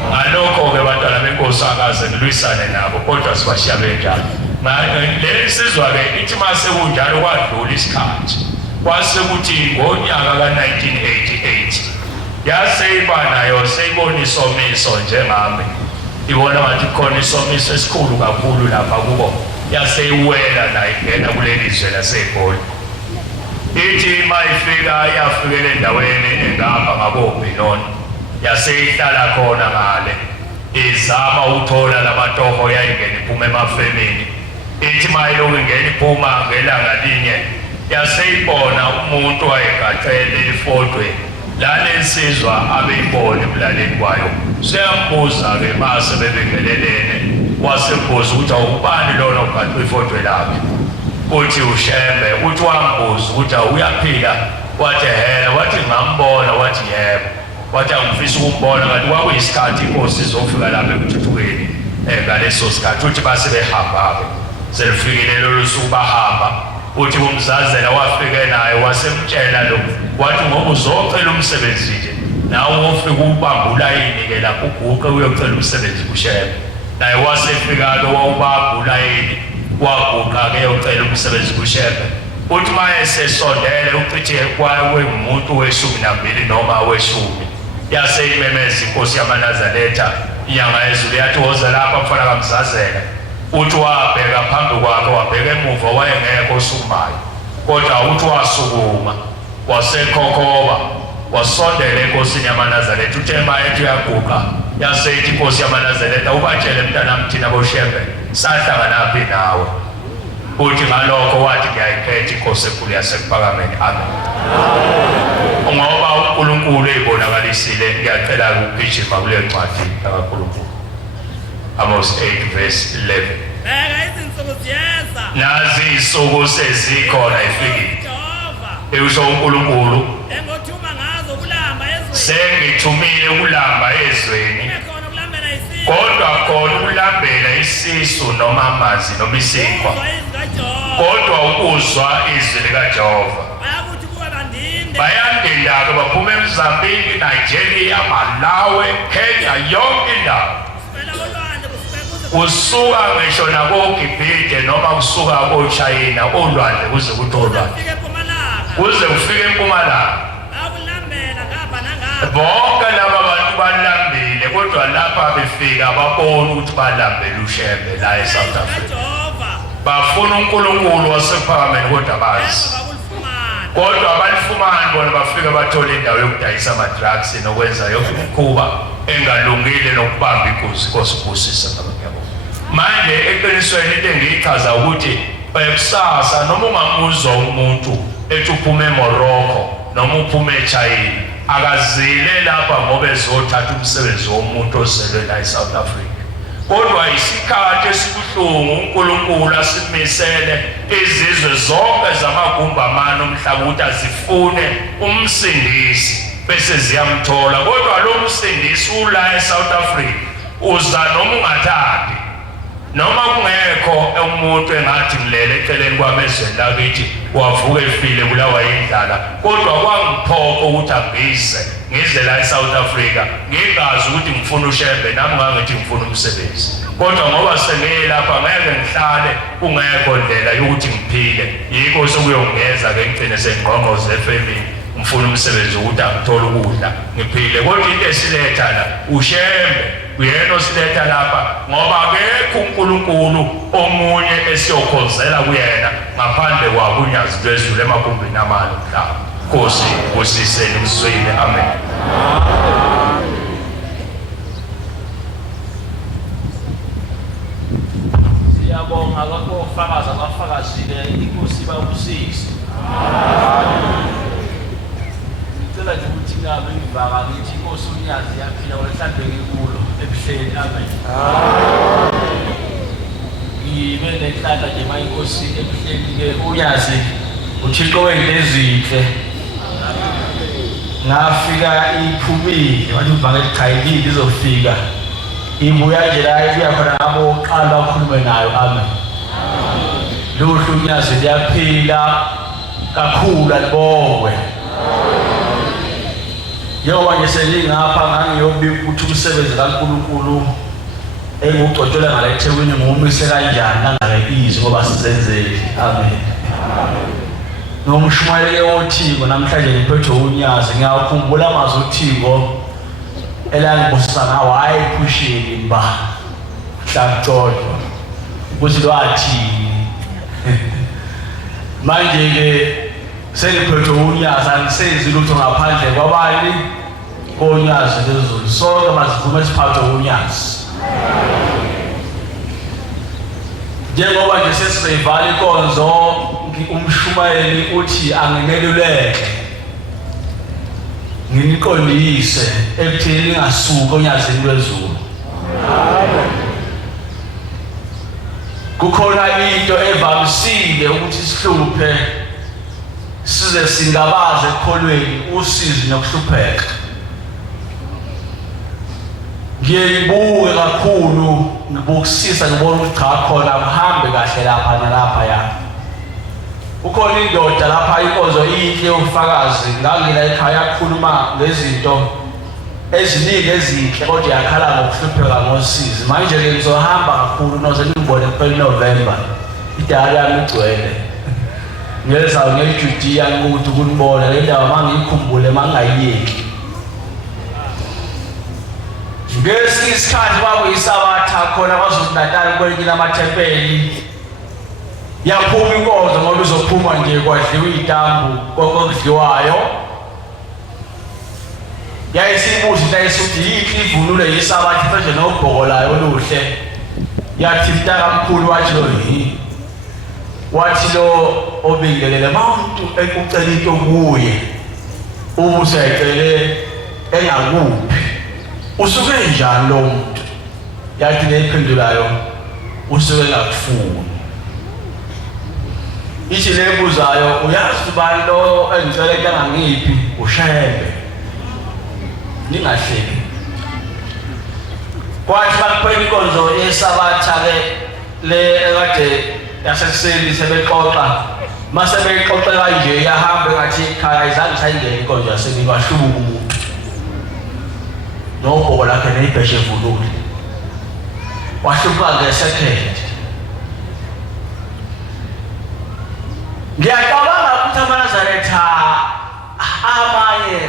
ngalokho ke bantwana benkosi akaze ngilwisane nabo kodwa sibashiya benjalo le sizwa ke ithi mase kunjalo kwadlula isikhathi kwase kuthi ngonyaka ka1988 yaseyiba nayo seyibona isomiso njengami ibona ngathi khona isomiso esikhulu kakhulu lapha kubo yaseyiwela la ingena kuleli zwe laseGoli ithi mayifika yafikele endaweni engapha ngabophi nona yaseyihlala khona ngale izama uthola lamatoho yayingena iphuma emafemini ithi mayiloko ingena iphuma ngelanga linye yaseyibona umuntu wayegaxele ifotwe lalensizwa abeyibona emlaleni kwayo seyambuza ke mase bebengelelene wasembuza ukuthi awubani lona ogaxwe ifotwe lakhe uthi uShembe uthi wambuza ukuthi uyaphila wathi wathi ngambona wathi yebo wathi angifisa ukumbona kanti kwakuyisikhathi inkosi izofika lapha ekuthuthukeni ngaleso sikhathi uthi base behamba selifikile lolu suku bahamba uthi umzazela wafike naye wasemtshela lo wathi ngoba uzocela umsebenzi nje nawe ufika ubambula yini ke lapho uguqe uyocela umsebenzi kuShembe naye wasefika ke wawubambula yini waguqa ke uyocela umsebenzi kuShembe uthi maye sesondele ucithi kwawe umuntu we12 noma we10 yaseyimemeza inkosi yamaNazaretha inyanga yezulu yathi woza lapha mfana kaMzazela uthi wabheka phambi kwakhe wabheka emuva wayengekho osukumayo kodwa uthi wasukuma wasekhokhoba wasondela enkosini yamaNazaretha uthe mayethi uyaguqa yaseyithi inkosi yamaNazaretha ubatshele mntanami thina boShembe sahlangana nawe uthi ngalokho wathi ngiyayiphetha inkosi enkulu yasePhakameni amen ngoba uNkulunkulu eyibonakalisile ngiyacela ukugijima kule ncwadi kaNkulunkulu Amos 8 verse 11 bheka izinsuku ziyeza nazi izinsuku sezikhona ifikile usho uNkulunkulu engothuma ngazo kulamba ezweni sengithumile ukulamba ezweni ekhona kulambela isizwe kodwa khona ukulambela isisu noma amanzi noma isinkwa kodwa ukuzwa izwi likaJehova bayakuthi kuba bandinde bayandinda-ke baphume eMozambique, Nigeria, Malawi, Kenya, yonke indawo sibela olwandle kusuka ngisho nakoGibhithe noma kusuka koShayina olwandle kuze kuthi olwandle kufike eMpumalanga kuze kufike eMpumalanga bakulambela ngapha nangapha bonke laba bantu balambile kodwa lapha befika babona ukuthi balambele uShembe la eSouth Africa bafuna uNkulunkulu wasePhakameni kodwa bazi kodwa abalifumani bona bafika bathola indawo yokudayisa ama-drugs nokwenza yonke imikhuba engalungile nokubamba inkunzi kosibusisa ngabanyabo manje eqinisweni into engiyichaza ukuthi kusasa noma ungamuzwa umuntu ethi uphume eMorocco noma uphume eChina akazile lapha ngoba ezothatha umsebenzi womuntu ozelwe la eSouth Africa. Kodwa isikhathi esibuhlungu uNkulunkulu asimisele izizwe zonke zamagumbamano omhlaba ukuthi azifune umsindisi bese ziyamthola. Kodwa lo msindisi ula eSouth Africa uza noma ungathandi, noma kungekho umuntu engathi ngilele eceleni kwamezweni lakithi wavuka efile kulawa yindlala, kodwa kwangiphoko ukuthi ngize la eSouth Africa ngingazi ukuthi ngifuna ushembe nami ngangithi ngifuna umsebenzi. Kodwa ngoba sengiye lapha ngeke ngihlale kungekho ndlela yokuthi ngiphile, yikho sokuyongeza ke ngicine sengqongqoze efemini ngifuna umsebenzi ukuthi angithole ukudla ngiphile. Kodwa into esiletha la ushembe, uyena osiletha lapha ngoba akekho uNkulunkulu omunye esiyokhonzela kuyena ngaphandle kwabo unyazi lwezulu emagumbini amalo mhlaba. Nkosi kusiseni mswini. Amen. Siyabonga lokho ofakaza abafakazile, inkosi babusise. Ngicela nje ukuthi ngabe ngivaka ngithi inkosi unyazi yaphila walahlandeke kulo ebuhleni. Amen. Ngibe nenhlanhla nje ma inkosi ebuhleni ke unyazi uThixo wendezinhle. Ngafika iphumile wathi uvanga elichayilile izofika ibuya nje la ibuya khona abo qala ukhulume nayo. Amen. Luhlu unyazi liyaphila kakhulu alibongwe. Yoba nje selingapha ngangiyobika ukuthi umsebenzi kaNkulunkulu engugcotshelwa ngala eThekwini ngomise kanjani nangale izwi ngoba sizenzele. Amen. Nomshumayeli othiko namhlanje ngiphethe unyazi ngiyakhumbula amazwi othiko elangibusa ngawo ayiphushile mba hlakutshotshwa ukuthi lwathi manje ke sengiphethe unyazi angisenzi lutho ngaphandle kwabani konyazi lezulu. Sonke masivume siphathe unyazi. Njengoba nje sesiyivala inkonzo umshumayeli uthi angineluleke nginiqondise ekutheni ngasuka onyazini lwezulu. Kukhona into evamisile ukuthi sihluphe size singabaze ekholweni usizi nokuhlupheka. Ngiyibuke kakhulu ngibukisisa ngibona ukuthi cha khona kuhambe kahle lapha nalapha ya. Ukhona indoda lapha inkonzo inhle ufakazi ngangila ekhaya yakhuluma ngezinto eziningi ezinhle kodwa yakhala ngokuhlupheka ngosizi. Manje ke ngizohamba kakhulu noze ngibone kuphela November idala yami igcwele. Ngeza ngeJudiya ukuthi kunibona le ndawo mangikhumbule mangayiyeki. Ngesikhathi isikhathi babuyisabatha khona kwaZulu-Natal kwelinye lamathempeli yaphuma inkonzo ngoba izophuma nje kwadliwa izitambu kokudliwayo. Yayisibuza into ayisuthi yiphi ivunulo yesabathi manje nobhokolayo oluhle. Yathi mntakamkhulu wathi lo wathi lo obingelele abantu ekucela into kuye ubusecele engakuphi usuke njani lo muntu. Yathi leyiphendulayo usuke ngakufuni. Ithi lebuzayo uyazi ubani lo engicela into angangiphi ushembe ningahleki. Kwathi bakuphela inkonzo yesabatha le ekade yasekuseni sebexoxa mase bexoxe kanje yahamba ngathi ekhaya izange sayingena inkonzo yasemini wahlubuka umuntu nobhoko lakhe neyibheshe evulule wahlubuka ngesekhendi. Ngiyacabanga ukuthi amaNazaretha amanye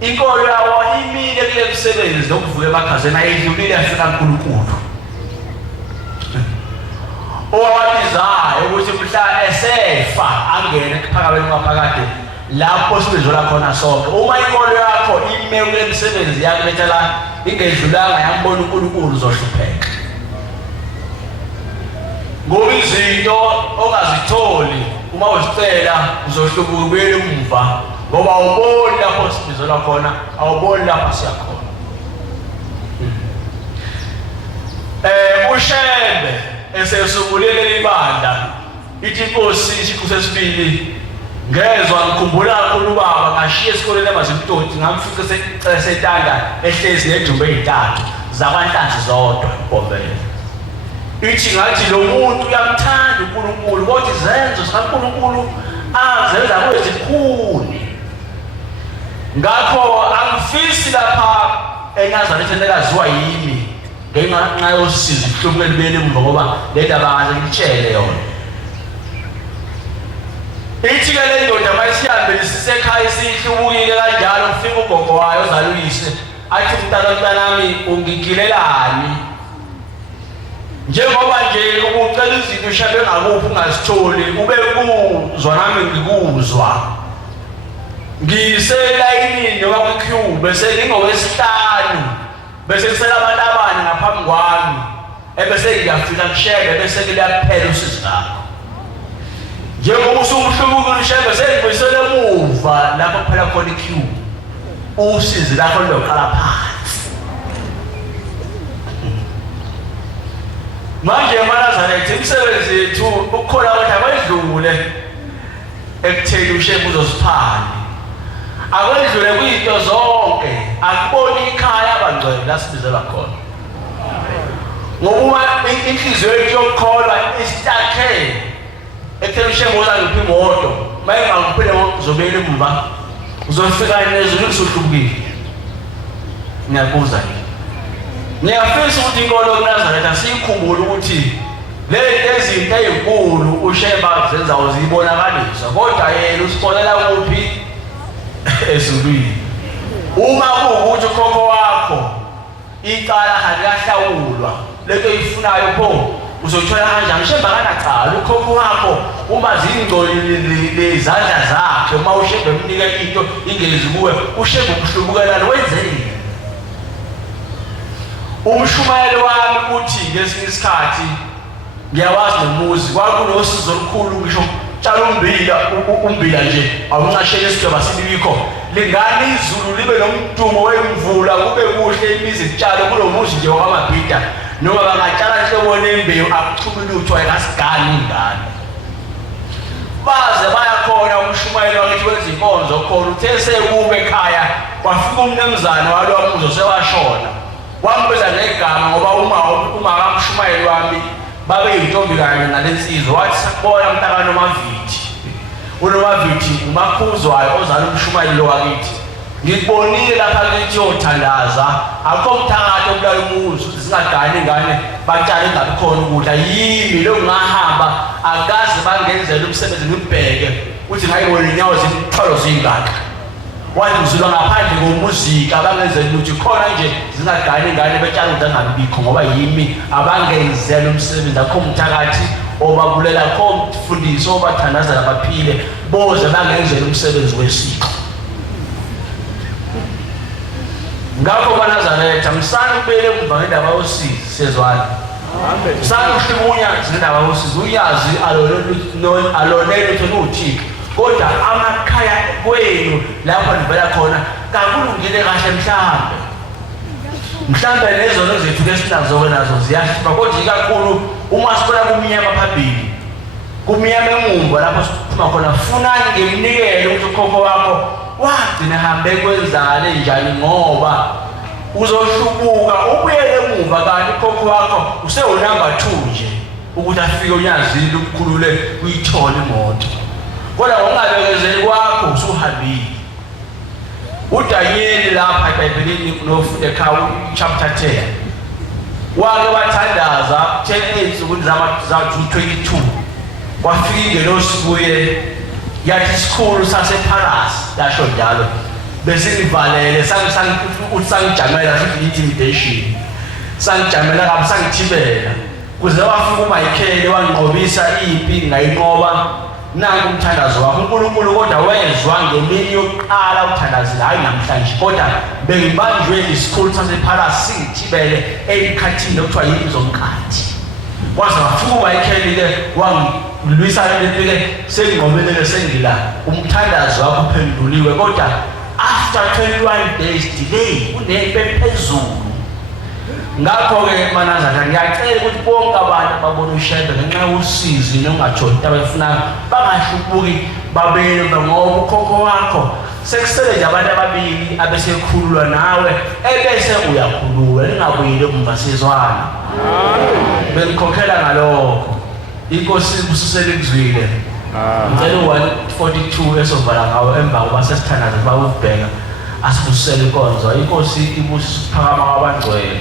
inkolo yawo imile kule msebenzi nokuvuka emakhazeni ayidlulile yafika uNkulunkulu owabizayo ukuthi mhla esefa angene phakabeni kwaphakade lapho sibezola khona sonke. Uma inkolo yakho ime kule msebenzi yakho bethela ingedlulanga yambona uNkulunkulu uzohlupheka. Ngoba izinto ongazitholi uma uzicela uzohlubuka ubuyele umva ngoba awuboni lapho sibizela khona, awuboni lapho siya khona. Ushembe esesubulele ibandla ithi Nkosi isiqu sesibili ngezwe ngikhumbula kakhulu ubaba ngashiya esikoleni eMazimtoti ngamfika setanda ehlezi nedumbe ezintathu zakwanhlanzi zodwa Mbombela. Ithi ngathi lo muntu uyamthanda uNkulunkulu kodwa izenzo zikaNkulunkulu azenza kwezikhuni. Ngakho angifisi lapha eNazaretha nelaziwa yimi ngenxa yosizo ihlubuke libele emva ngoba le ndaba ngaze ngitshele yona. Ithi ke le ndoda mayisihambe sisekhaya sihlubukile kanjalo ufika ugogo wayo ozaluyise athi mntanami ungigilelani njengoba nje ukucela izinto ushabe ngakuphi ungazitholi ube kuzwa nami ngikuzwa ngiselayinini noma kwiqueue bese ngingowesihlanu bese kusela abantu abane ngaphambi kwami ebese ngiyafika ngishebe bese kuyaphela usizo lakho njengoba usumhlubuka ushebe sengibuyisele emuva lapho kuphela khona iqueue usizo lakho loqala phansi. Manje eNazaretha imisebenzi yethu ukukhona ukuthi akwedlule ekutheni ushebe uzosiphani akwedlule kwizinto zonke akuboni ikhaya abangcwele la sibizelwa khona ngoba inhliziyo yethu yokukholwa isitakhe ekutheni ushebe uzangiphi imoto mayingakuphile ngizobele emva uzofika nezulu usuhlubukile. Ngiyabuza nje ngiyafisa ukuthi inkolo kaNazaretha sikhumbule ukuthi lezi zinto ezinkulu usheba zenza uzibonakalisa kodwa yena usifonela kuphi ezulwini. Uma kuwukuthi ukhokho wakho icala halikahlawulwa lento ifunayo pho uzothola kanjani? Shemba kanacala ukhokho wakho uma zingcolile izandla zakhe uma ushembe emnika into ingezi kuwe ushembe ukuhlubukelana wenzeni. Umshumayelo wami uthi ngesinye isikhathi ngiyawazi nomuzi kwakunosizo olukhulu ngisho tshala umbila nje awuncashele isidaba sibikho lingani izulu libe nomdumo wemvula kube kuhle imizi itshalo kulomuzi nje wakwamabhida noma bangatshala inhlobo nembewu akuchumi lutho ayikasigani ingane baze bayakhona umshumayelo wakithi wezinkonzo khona uthe sekube ekhaya kwafika umnumzane walowa muzo sewashona wambiza negama ngoba uma kamshumayeli wami babe yintombi kanye nalensizwa wathi sakubona mntakano Mavithi uNomavithi umakhuzwayo ozala umshumayeli wakithi ngikubonile lapha kithi yothandaza akho mthakathi obulala umuzi ukuthi zingadani ingane batshale ingabi khona ukudla yimi lo ngahamba akaze bangenzela umsebenzi ngibheke uthi ngayibona inyawo zimtholo zingaka wandizula ngaphandle komuzika abangenzela ukuthi khona nje zingadani ingane betshale ukuthi angabikho ngoba yimi abangenzela umsebenzi akho mthakathi obabulela kho mfundisi obathandazela baphile boze bangenzela umsebenzi wesiko. Ngakho kaNazaretha msana ubele umva ngendaba yosizi sezwana msana uhlibunya ngendaba yosizi uyazi alonele uthixo kodwa amakhaya kwenu lapho nivela khona kakulungile kahle mhlambe lezo zethu lesinazo nazo ziyahluka kodwa ikakhulu uma sibona kumnyama phambili kumnyama emumva lapho siphuma khona funani ngemnikele ukuthi ukhokho wakho wagcina hambe kwenzakale njani ngoba uzohlubuka ubuyele emuva kanti ukhokho wakho usewunamba 2 nje ukuthi afike unyazile ukukhulule uyithole imoto kodwa ungabekezeli kwakho usuhambile. uDanyeli lapha eBhayibhelini nofunda ekhaya chapter 10 wake wathandaza 10 insuku za 22 kwafika ingelosi kuye yathi isikhulu saseParasi yasho njalo bese ngivalele sangijamela futhi intimidation sangijamela kabi sangithibela kuze wafika uMichael wanqobisa impi ngayinqoba nangu umthandazo wakho uNkulunkulu kodwa wezwa ngemini yokuqala uthandazile hayi namhlanje kodwa bengibanjwe isikhulu saseParasi singithibele emkhathini okuthiwa yini zomkhathi waze wafika uMichael ke Lwisana lempike senginqobeleke sengila umthandazo wakho uphenduliwe kodwa after 21 days delay unempe phezulu. Ngakho-ke manazana ngiyacela ukuthi bonke abantu ababona uShebe ngenxa yosizi nongajoyi into abayifunayo bangahlubuki babele ngoba ukhokho wakho sekusele nje abantu ababili abesekhululwa nawe ebese uyakhululwa lingabuyile emva sizwana. Benikhokhela ngalokho inkosi ibusisele kuzwile. Ngicela 142 esovala ngawo emva kuba sesithandaza bawubheka asibusele inkonzo inkosi ibusisa ukuphakama kwabangcwele.